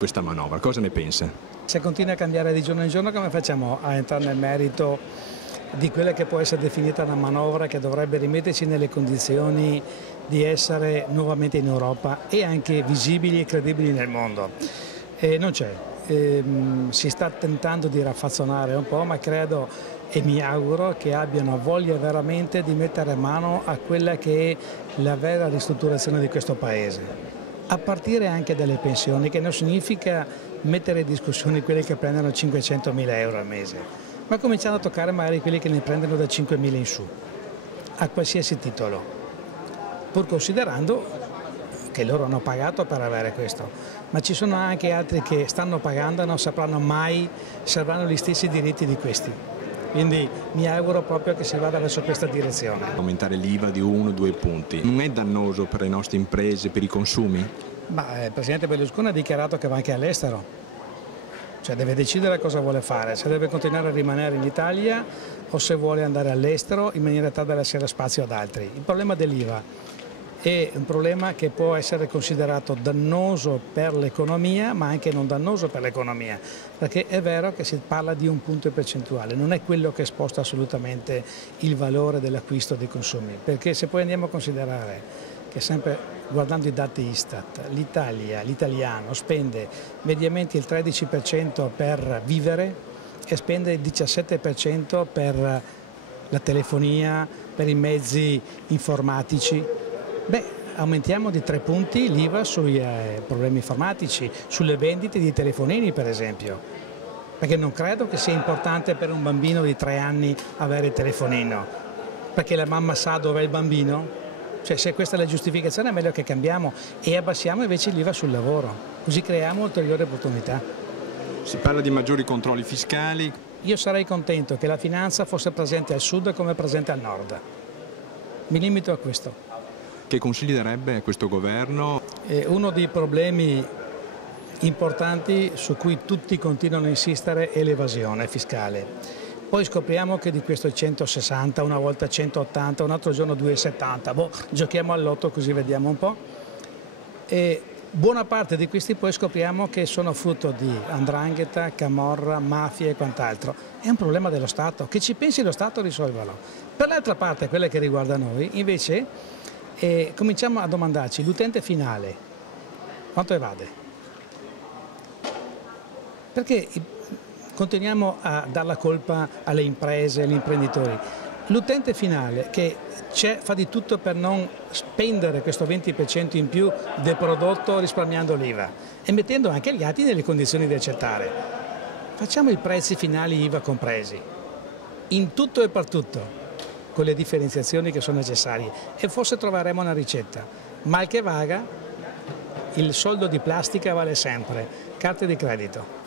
questa manovra, cosa ne pensa? Se continua a cambiare di giorno in giorno, come facciamo a entrare nel merito di quella che può essere definita una manovra che dovrebbe rimetterci nelle condizioni di essere nuovamente in Europa e anche visibili e credibili nel mondo? Non c'è. Si sta tentando di raffazzonare un po', ma credo e mi auguro che abbiano voglia veramente di mettere mano a quella che è la vera ristrutturazione di questo Paese, a partire anche dalle pensioni, che non significa mettere in discussione quelli che prendono 500.000 euro al mese, ma cominciando a toccare magari quelli che ne prendono da 5.000 in su, a qualsiasi titolo, pur considerando che loro hanno pagato per avere questo, ma ci sono anche altri che stanno pagando e non sapranno mai se avranno gli stessi diritti di questi. Quindi mi auguro proprio che si vada verso questa direzione. Aumentare l'IVA di 1-2 punti non è dannoso per le nostre imprese, per i consumi? Ma il Presidente Berlusconi ha dichiarato che va anche all'estero, cioè deve decidere cosa vuole fare, se deve continuare a rimanere in Italia o se vuole andare all'estero in maniera tale da lasciare spazio ad altri. Il problema dell'IVA è un problema che può essere considerato dannoso per l'economia, ma anche non dannoso per l'economia, perché è vero che si parla di un punto percentuale, non è quello che sposta assolutamente il valore dell'acquisto dei consumi, perché se poi andiamo a considerare che sempre guardando i dati Istat, l'italiano spende mediamente il 13% per vivere e spende il 17% per la telefonia, per i mezzi informatici. Beh, aumentiamo di 3 punti l'IVA sui problemi informatici, sulle vendite di telefonini per esempio, perché non credo che sia importante per un bambino di 3 anni avere il telefonino, perché la mamma sa dov'è il bambino. Cioè, se questa è la giustificazione è meglio che cambiamo e abbassiamo invece l'IVA sul lavoro, così creiamo ulteriori opportunità. Si parla di maggiori controlli fiscali. Io sarei contento che la finanza fosse presente al sud come presente al nord. Mi limito a questo. Che consigli darebbe a questo governo? Uno dei problemi importanti su cui tutti continuano a insistere è l'evasione fiscale. Poi scopriamo che di questo 160, una volta 180, un altro giorno 270, giochiamo al lotto così vediamo un po'. E buona parte di questi poi scopriamo che sono frutto di 'ndrangheta, camorra, mafia e quant'altro. È un problema dello Stato, che ci pensi lo Stato a risolverlo. Per l'altra parte, quella che riguarda noi, invece, cominciamo a domandarci, l'utente finale, quanto evade? Perché continuiamo a dar la colpa alle imprese, agli imprenditori? L'utente finale che fa di tutto per non spendere questo 20% in più del prodotto risparmiando l'IVA e mettendo anche gli altri nelle condizioni di accettare. Facciamo i prezzi finali IVA compresi, in tutto e per tutto, con le differenziazioni che sono necessarie e forse troveremo una ricetta. Mal che vaga, il soldo di plastica vale sempre, carte di credito.